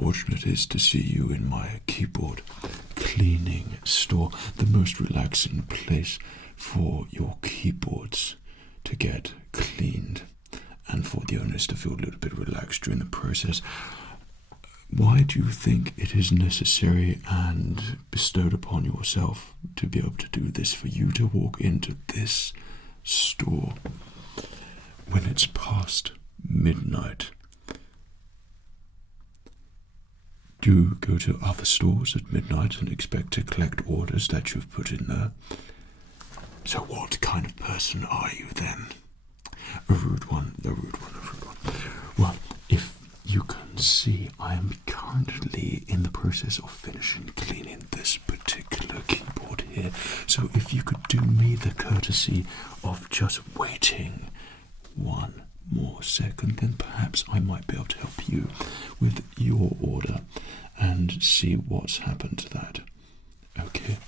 fortunate it is to see you in my keyboard cleaning store, the most relaxing place for your keyboards to get cleaned and for the owners to feel a little bit relaxed during the process. Why do you think it is necessary and bestowed upon yourself to be able to do this, for you to walk into this store when it's past midnight? Do you go to other stores at midnight and expect to collect orders that you've put in there? So what kind of person are you then? A rude one, a rude one, a rude one. Well, if you can see, I am currently in the process of finishing cleaning this particular keyboard here. So if you could do me the courtesy of just waiting one more second, then perhaps I might be able to help you with your order and see what's happened to that. Okay.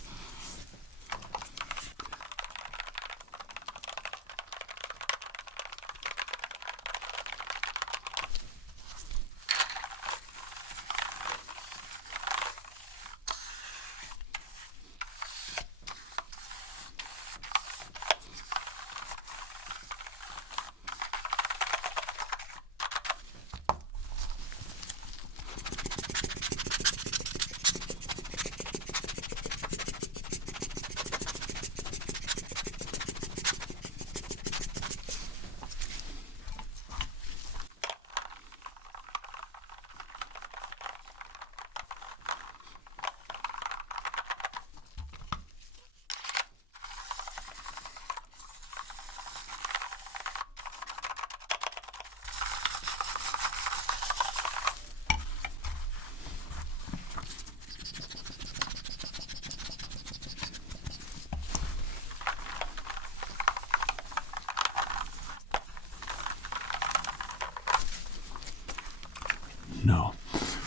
Now,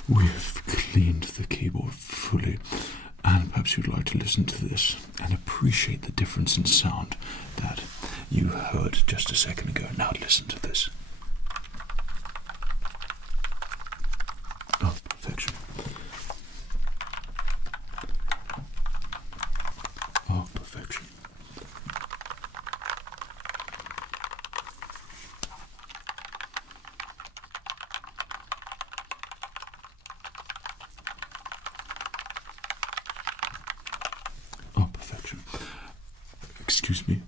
we've cleaned the keyboard fully, and perhaps you'd like to listen to this and appreciate the difference in sound that you heard just a second ago. Now listen to this. Oh, perfection. Oh, perfection. Oh, perfection. Excuse me.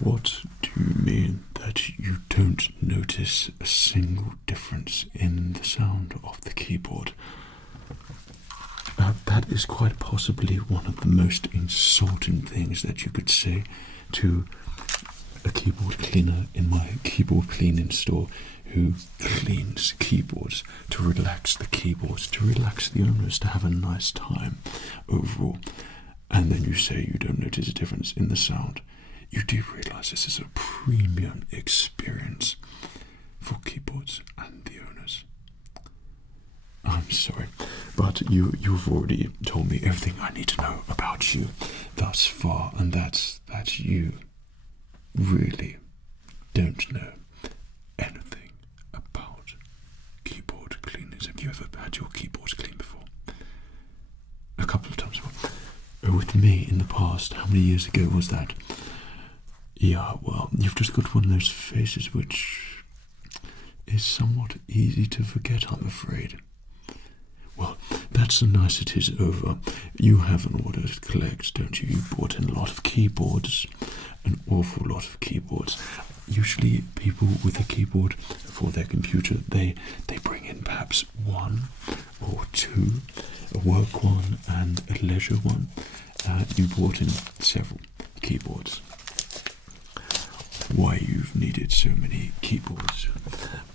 What do you mean that you don't notice a single difference in the sound of the keyboard? That is quite possibly one of the most insulting things that you could say to a keyboard cleaner in my keyboard cleaning store who cleans keyboards to relax the keyboards, to relax the owners, to have a nice time overall. And then you say you don't notice a difference in the sound. You do realize this is a premium experience for keyboards and the owners. I'm sorry, but you've already told me everything I need to know about you thus far, and that's you really don't know anything about keyboard cleaners. Have you ever had your keyboards cleaned before? A couple of times before. With me in the past. How many years ago was that? Yeah, well, you've just got one of those faces which is somewhat easy to forget, I'm afraid. Well, that's the niceties over. You have an order to collect, don't you? You bought in a lot of keyboards, an awful lot of keyboards. Usually people with a keyboard for their computer, they bring in perhaps one or two, a work one and a leisure one. You bought in several keyboards. Why you've needed so many keyboards,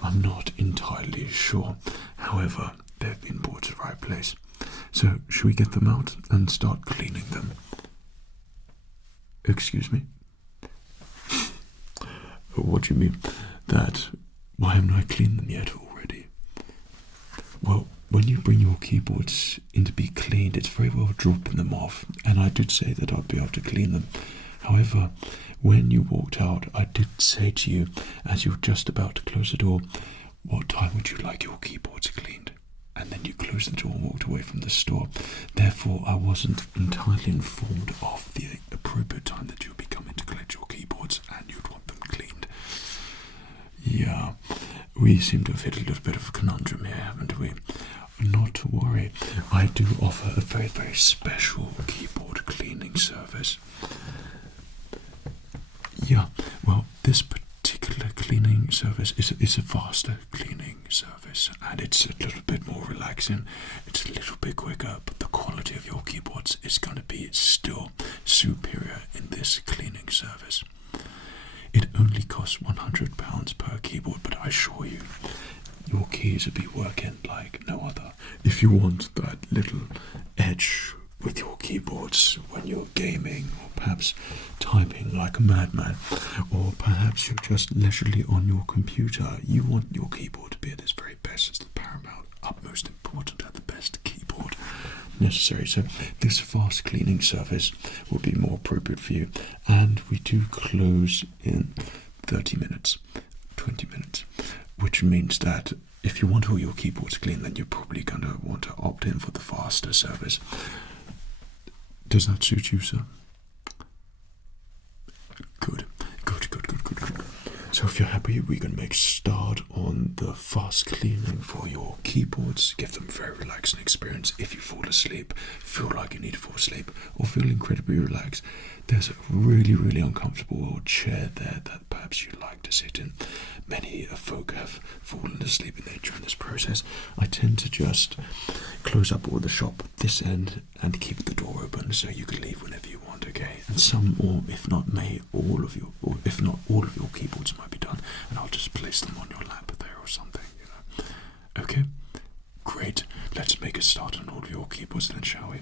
I'm not entirely sure. However, they've been brought to the right place. So, should we get them out and start cleaning them? Excuse me? What do you mean? That, why haven't I cleaned them yet already? Well, when you bring your keyboards in to be cleaned, it's very well dropping them off, and I did say that I'd be able to clean them. However, when you walked out, I did say to you, as you were just about to close the door, what time would you like your keyboards cleaned? And then you closed the door and walked away from the store. Therefore, I wasn't entirely informed of the appropriate time that you'd be coming to collect your keyboards and you'd want them cleaned. Yeah, we seem to have hit a little bit of a conundrum here, haven't we? Not to worry, I do offer a very, very special keyboard cleaning service. Yeah, well, this particular cleaning service is a faster cleaning service, and it's a little bit more relaxing. It's a little bit quicker, but the quality of your keyboards is going to be still superior in this cleaning service. It only costs £100 per keyboard, but I assure you, your keys will be working like no other. If you want that little edge with your keyboards when you're gaming, or perhaps typing like a madman, or perhaps you're just leisurely on your computer, you want your keyboard to be at its very best. It's the paramount, utmost important to have the best keyboard necessary. So this fast cleaning service will be more appropriate for you, and we do close in 30 minutes, 20 minutes, which means that if you want all your keyboards clean, then you're probably going to want to opt in for the faster service. Does that suit you, sir? Good. So if you're happy, we can make start on the fast cleaning for your keyboards. Give them a very relaxing experience. If you fall asleep, feel like you need to fall asleep, or feel incredibly relaxed, there's a really, really uncomfortable chair there that perhaps you'd like to sit in. Many folk have fallen asleep in there during this process. I tend to just close up all the shop this end and keep the door open so you can leave whenever you want, okay? And some, or if not all of your keyboards might be done, and I'll just place them on your lap there or something, you know. Okay? Great. Let's make a start on all of your keyboards then, shall we?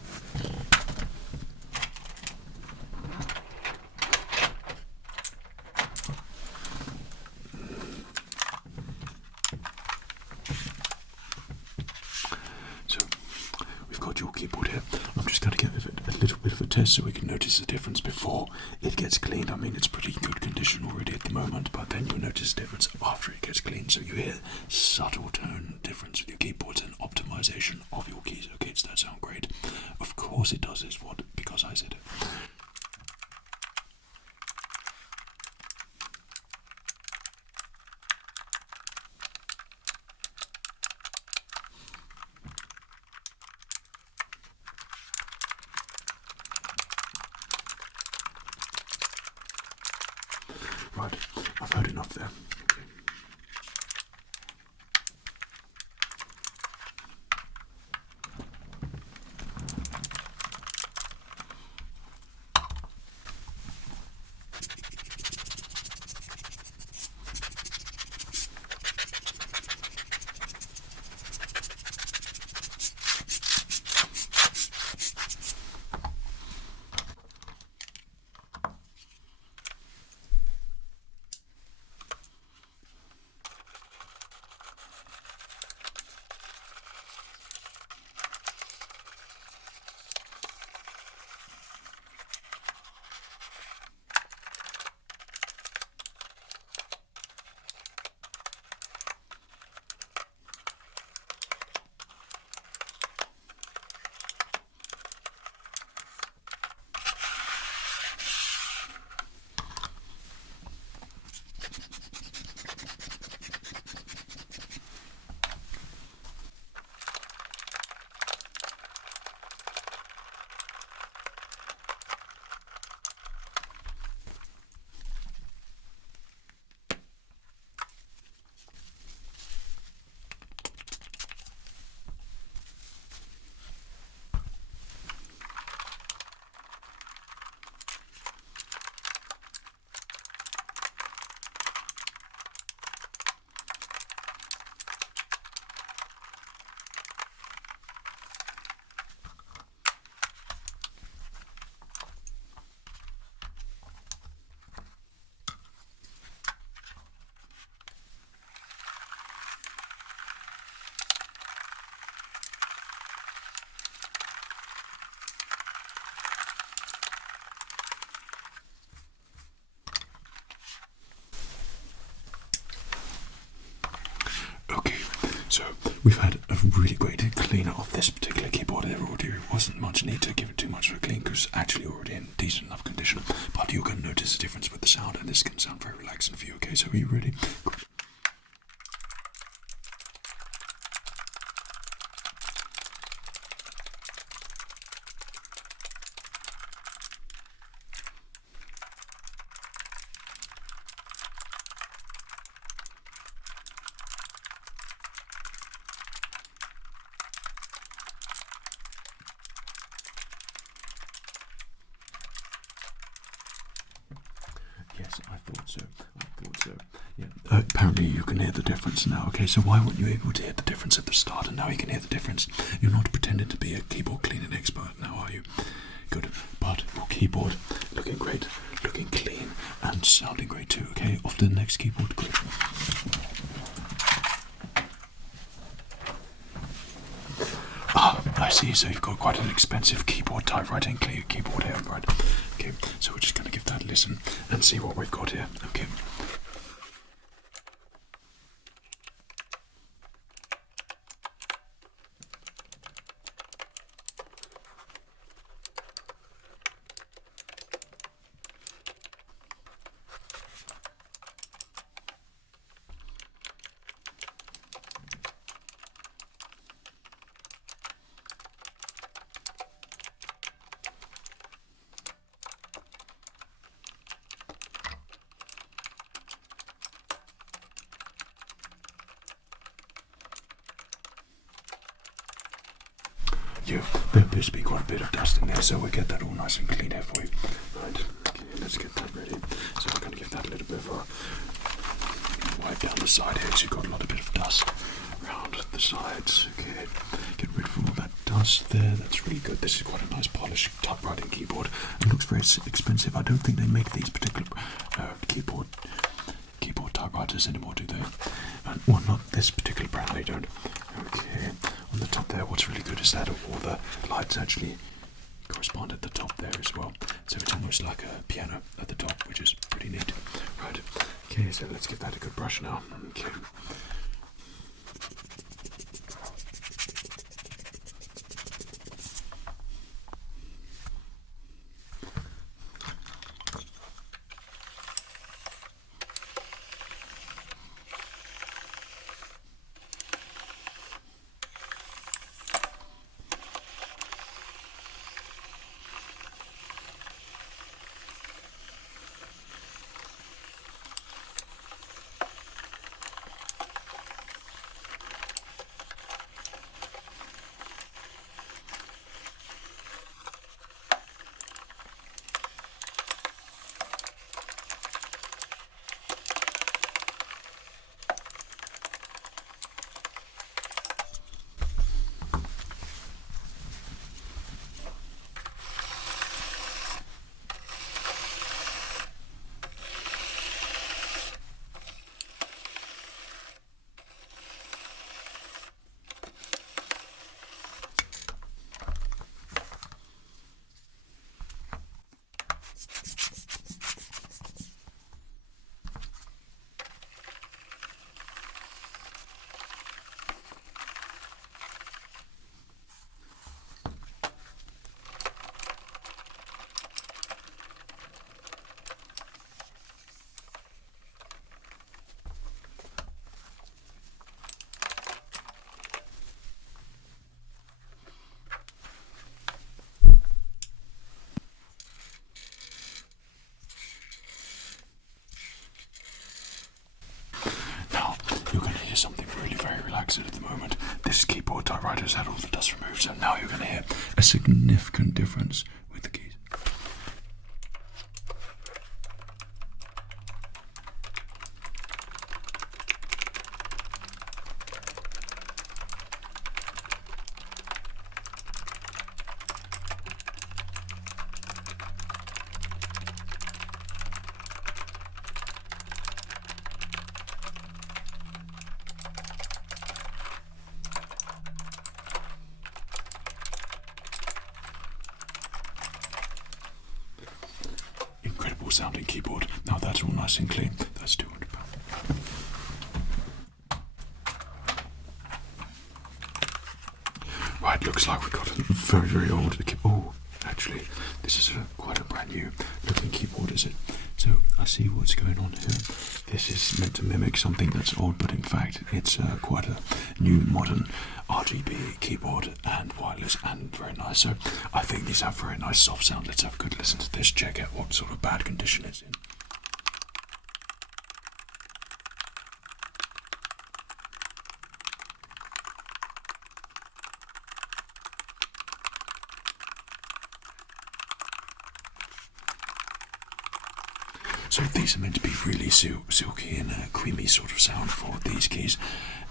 Your keyboard here. I'm just going to give it a little bit of a test so we can notice the difference before it gets cleaned. I mean, it's pretty good condition already at the moment, but then you'll notice the difference after it gets cleaned. So you hear subtle tone difference with your keyboards and optimization of your keys. Okay, does that sound great? Of course it does. It's what, because I said it. Right, I've heard enough there. we've had a really great cleaner of this particular keyboard. There already wasn't much need to give it too much of a clean because it's actually already in decent enough condition. But you're going to notice a difference with the sound, and this can sound very relaxing for you. Okay, so are you ready? Yes, I thought so. I thought so. Yeah. Apparently you can hear the difference now. Okay, so why weren't you able to hear the difference at the start, and now you can hear the difference? You're not pretending to be a keyboard cleaning expert now, are you? Good. But your keyboard looking great, looking clean, and sounding great too. Okay, off to the next keyboard clip. Ah, I see. So you've got quite an expensive keyboard, typewriting keyboard here, right? Okay, so we're just going to give that a listen and see what we've got here. Okay. There appears to be quite a bit of dust in there, so we'll get that all nice and clean here for you. Right, okay, let's get that ready. So we're going to give that a little bit of a wipe down the side here, so you've got a lot of bit of dust around the sides. Okay, get rid of all that dust there. That's really good. This is quite a nice polished typewriting keyboard. It looks very expensive. I don't think they make these particular keyboard typewriters anymore, do they? Well, not this particular brand, they don't. Okay, on the top there, what's really good is that all the lights actually correspond at the top there as well. So it's almost like a piano at the top, which is pretty neat. Right, okay, so let's give that a good brush now. Okay. Something really very relaxing at the moment. This keyboard typewriter has had all the dust removed, so now you're going to hear a significant difference with the keys. Sounding keyboard. Now that's all nice and clean. That's £200. looks like we've got a very, very old keyboard. Oh, actually, this is quite a brand new looking keyboard, is it? So I see what's going on here. This is meant to mimic something that's old, but in fact it's quite a new modern RGB keyboard and wireless and very nice. So I think these have very nice soft sound. Let's have a good listen to this, check out what sort of bad condition it's in. So these are meant to be really silky and creamy sort of sound for these keys.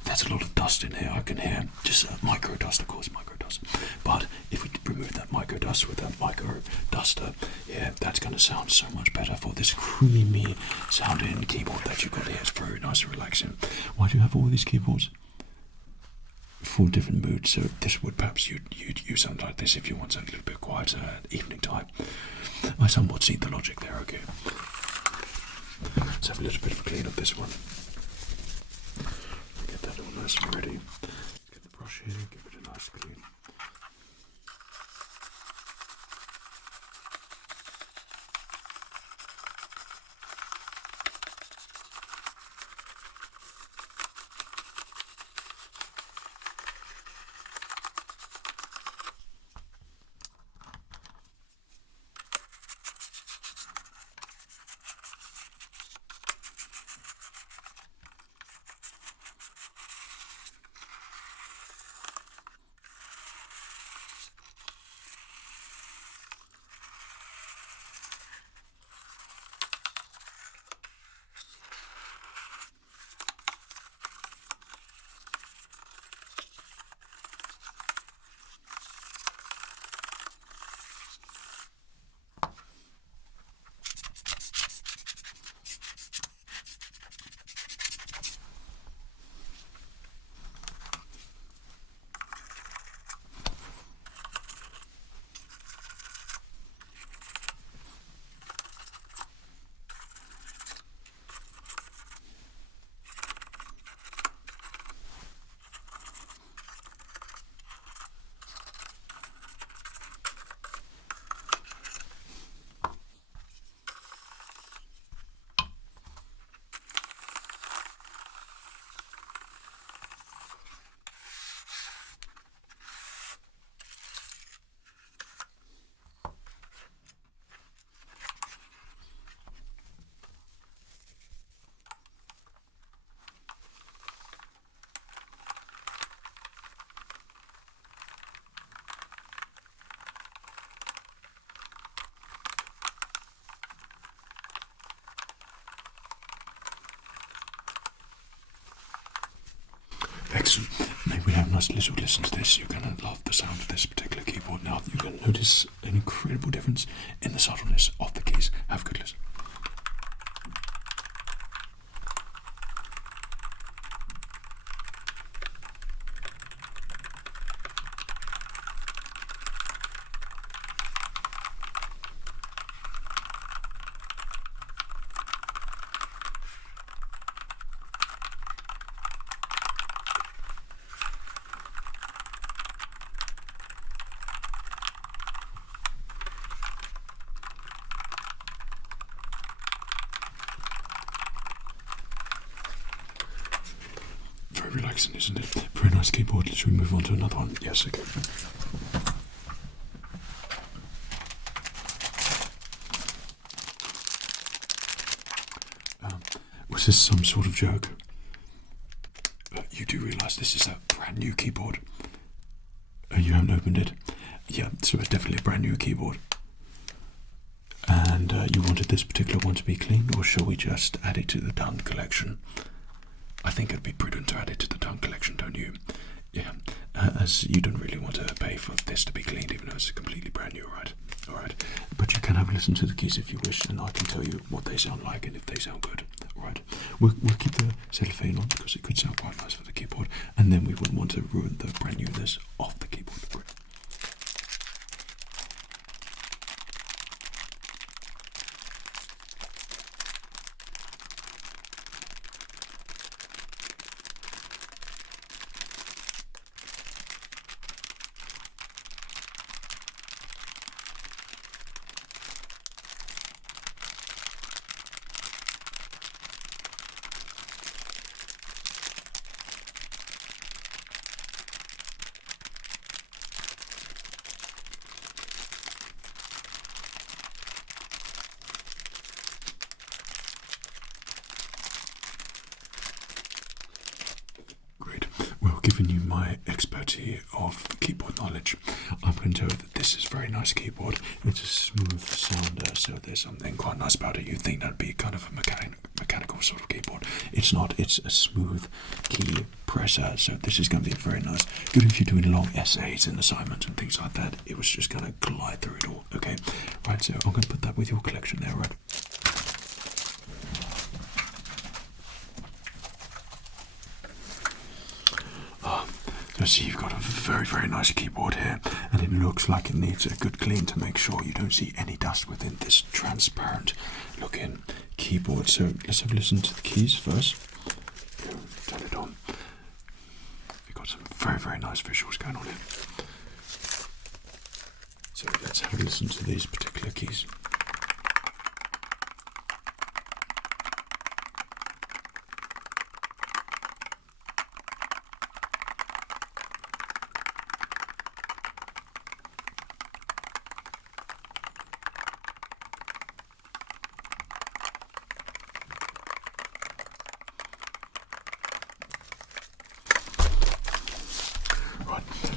There's a lot of dust in here, I can hear. Just micro dust, of course, micro dust. But if we remove that micro dust with a micro duster, yeah, that's going to sound so much better for this creamy sounding keyboard that you've got here. It's very nice and relaxing. Why do you have all these keyboards? For different moods. So this would perhaps you'd use something like this if you want something a little bit quieter at evening time. I somewhat see the logic there, okay. Let's have a little bit of a clean of this one. Get that all nice and ready. Let's get the brush here, give it a nice clean. Excellent. Maybe we have a nice little listen to this. You're going to love the sound of this particular keyboard. Now you're going to notice an incredible difference in the subtleness of the keys. Have a good listen. Very relaxing, isn't it? Very nice keyboard. Should we move on to another one? Yes, okay. Was this some sort of joke? You do realise this is a brand new keyboard? You haven't opened it? Yeah, so it's definitely a brand new keyboard. And you wanted this particular one to be cleaned, or shall we just add it to the done collection? I think it'd be prudent to add it to the done collection, don't you? Yeah, as you don't really want to pay for this to be cleaned, even though it's completely brand new, right? All right. But you can have a listen to the keys if you wish, and I can tell you what they sound like and if they sound good. All right. We'll keep the cellophane on because it could sound quite nice for the keyboard, and then we wouldn't want to ruin the brand newness of the keyboard. Great. my expertise of keyboard knowledge, I'm going to tell you that this is a very nice keyboard. It's a smooth sounder, so there's something quite nice about it. You'd think that'd be kind of a mechanical sort of keyboard. It's not. It's a smooth key presser, so this is going to be very nice. Good if you're doing long essays and assignments and things like that. It was just going to glide through it all. Okay, right. So I'm going to put that with your collection there, right? So see, you've got a very, very nice keyboard here, and it looks like it needs a good clean to make sure you don't see any dust within this transparent looking keyboard. So let's have a listen to the keys first. Turn it on. We've got some very, very nice visuals going on here. So let's have a listen to these particular keys.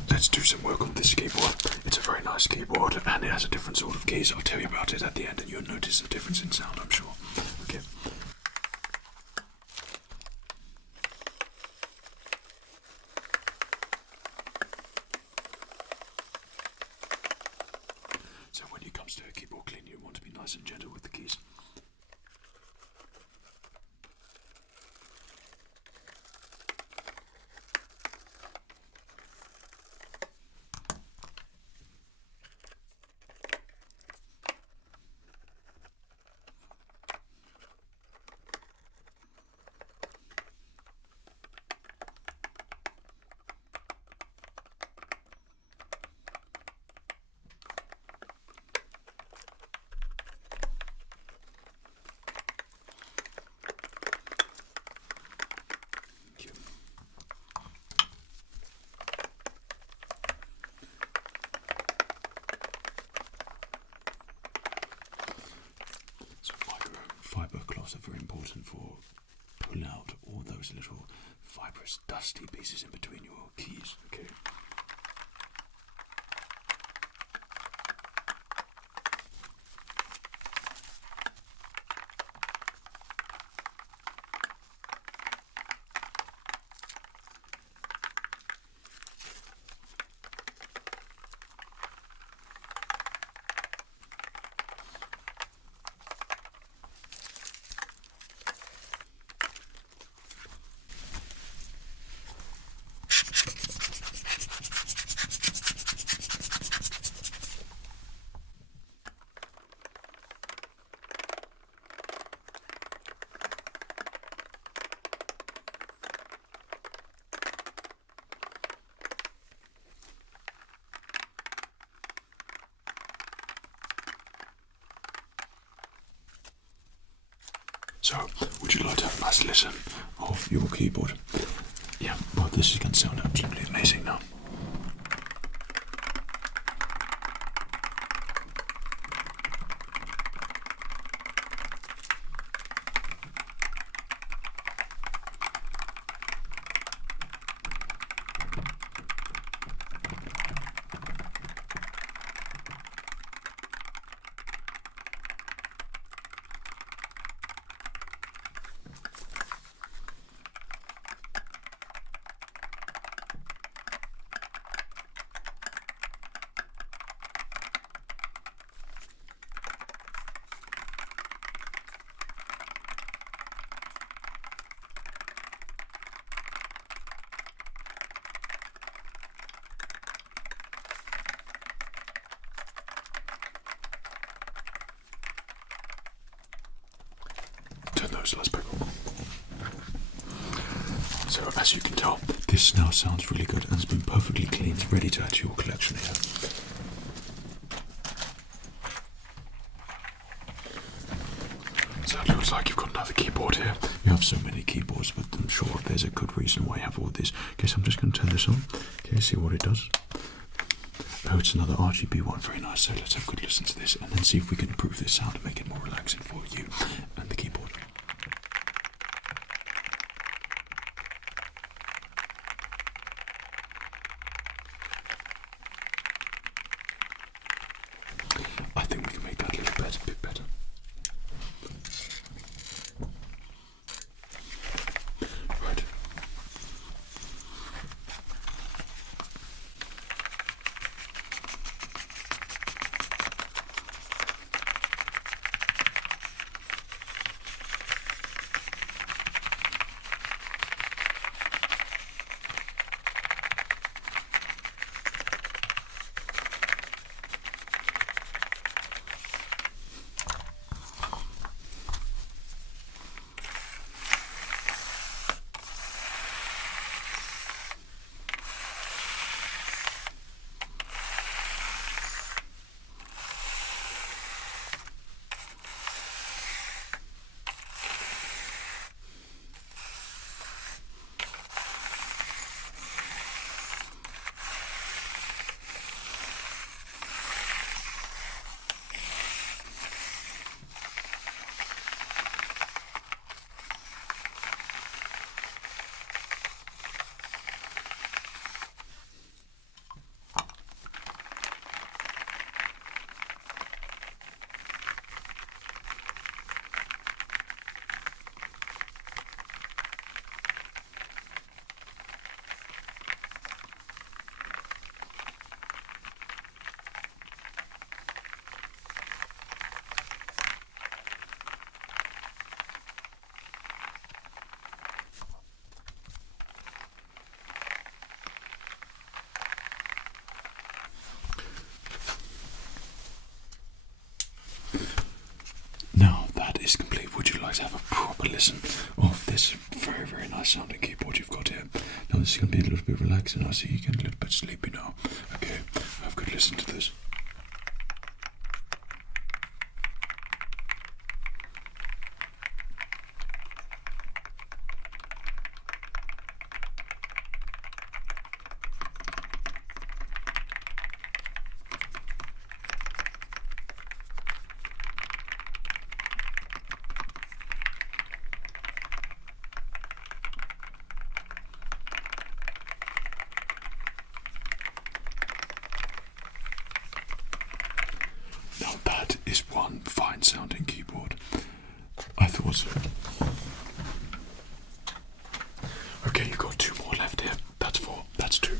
Let's do some work on this keyboard. It's a very nice keyboard and it has a different sort of keys. I'll tell you about it at the end and you'll notice a difference in sound, I'm sure. Okay. So when it comes to a keyboard clean, you want to be nice and gentle with the keys. Fibre cloths are very important for pulling out all those little fibrous, dusty pieces in between your keys. Okay. So, would you like to have a nice listen of your keyboard? Yeah, well, this is going to sound absolutely amazing now. Turn those lights back on. So as you can tell, this now sounds really good and has been perfectly cleaned, ready to add to your collection here. So it looks like you've got another keyboard here. You have so many keyboards, but I'm sure there's a good reason why you have all these. Okay, so I'm just going to turn this on. Okay, see what it does. Oh, it's another RGB one. Very nice. So let's have a good listen to this and then see if we can improve this sound and make it more relaxing for you and the keyboard. listen of this very, very nice sounding keyboard you've got here. Now this is going to be a little bit relaxing. I see you getting a little bit sleepy now. Okay, have a good listen to this. Now that is one fine sounding keyboard. I thought so. Okay, you've got 2 more left here. That's 4. That's 2.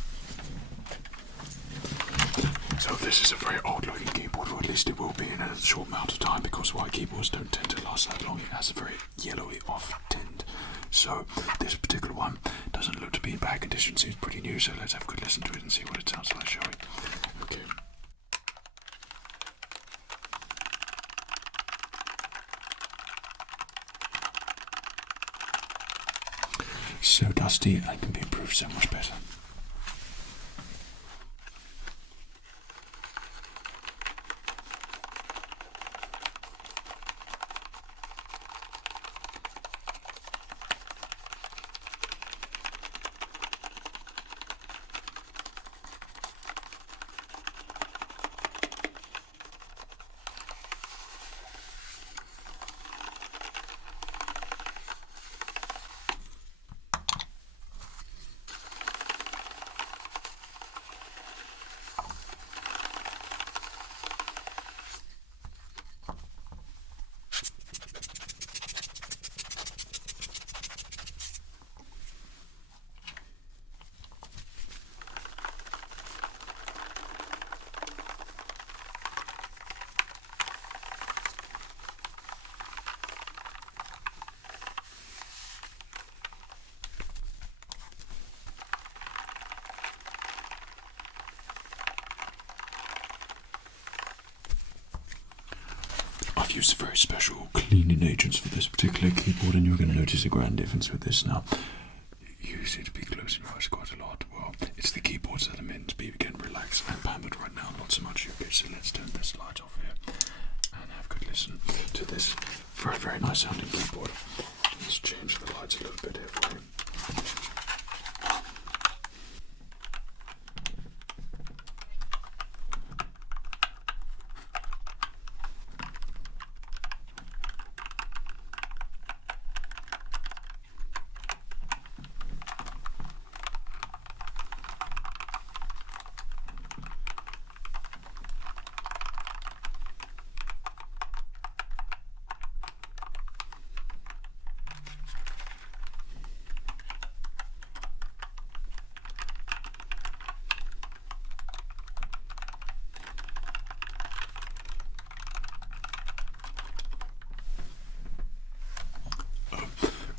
So this is a very old looking keyboard, or at least it will be in a short amount of time, because white keyboards don't tend to last that long. It has a very yellowy off tint. So this particular one doesn't look to be in bad condition, seems pretty new, so let's have a good listen to it and see what it sounds like, shall we? Okay. So dusty and can be improved so much better. I've used very special cleaning agents for this particular keyboard, and you're going to notice a grand difference with this now. You seem to be closing your eyes quite a lot. Well, it's the keyboards that are meant to be again relaxed and pampered right now, not so much you. Okay, so let's turn this light off here and have a good listen to this very, very nice sounding keyboard. Let's change the lights a little bit here for you.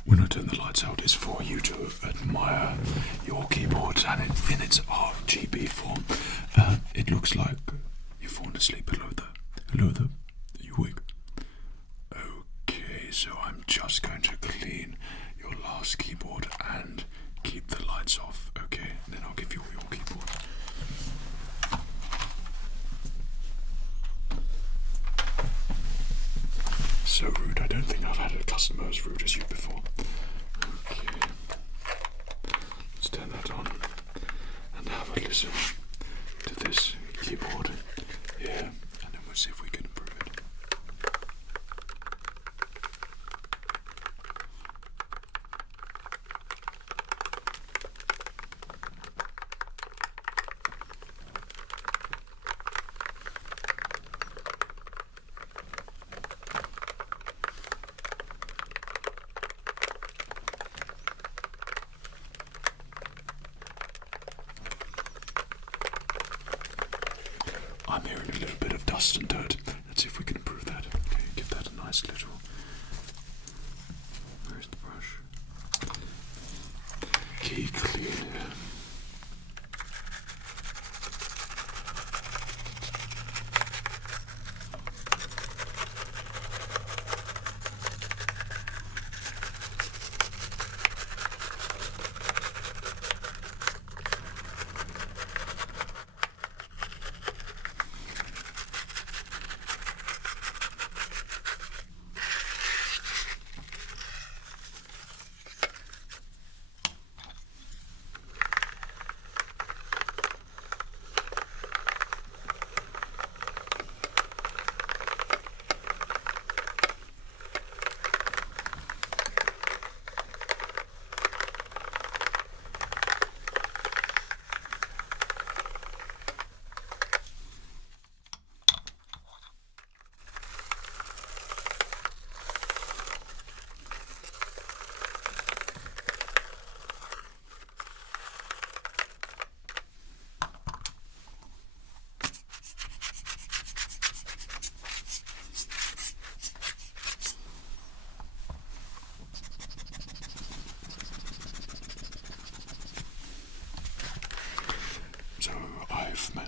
When I turn the lights out, it's for you to admire your keyboard and in its RGB form. It looks like you've fallen asleep. Hello there. Hello there. Are you awake? Okay, so I'm just going to clean your last keyboard and keep the lights off. Okay, and then I'll give you your keyboard. So rude. I don't think I've had a customer as rude as you before. Okay. Let's turn that on and have a listen to this keyboard here, and then we'll see if we can improve it. I'm hearing a little bit of dust and dirt. Let's see if we can improve that. Okay, give that a nice little. Where's the brush? Key cleaner.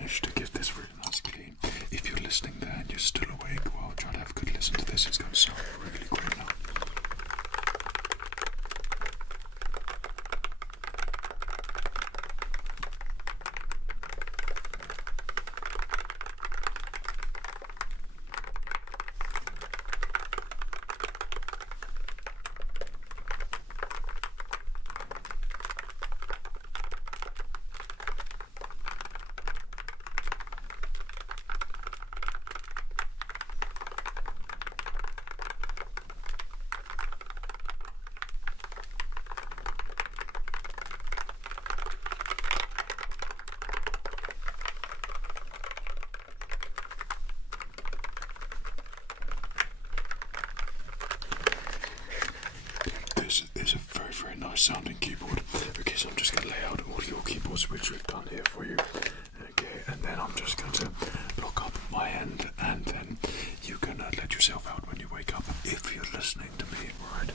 managed to give this really nice clean. If you're listening there and you're still awake, well, try to have a good listen to this. It's going to sound really great now. This is a very, very nice sounding keyboard. Okay, so I'm just going to lay out all your keyboards which we've done here for you. Okay, and then I'm just going to lock up my end, and then you can let yourself out when you wake up if you're listening to me, right?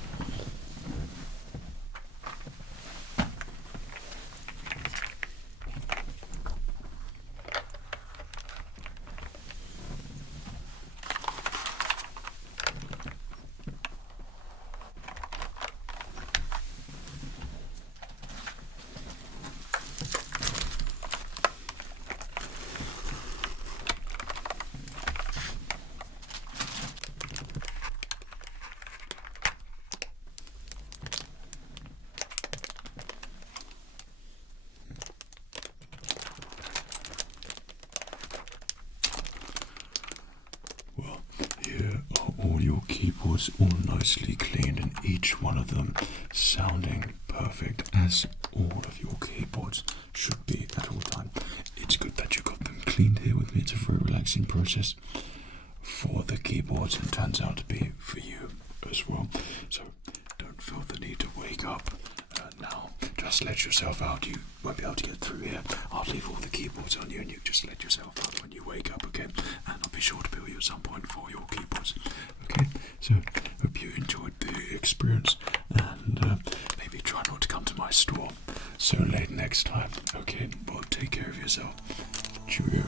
Well, here are all your keyboards, all nicely cleaned, and each one of them sounding perfect, as all of your keyboards should be at all time. It's good that you got them cleaned here with me. It's a very relaxing process for the keyboards, and turns out to be for you as well. So don't feel the need to wake up now. Just let yourself out. You won't be able to get through here. I'll leave all the keyboards on you, and you just let yourself out when you wake up, okay? And I'll be sure to bill you at some point for your keyboards. Okay, so hope you enjoyed the experience, and maybe try not to come to my store so late next time. Okay, well, take care of yourself. Cheerio.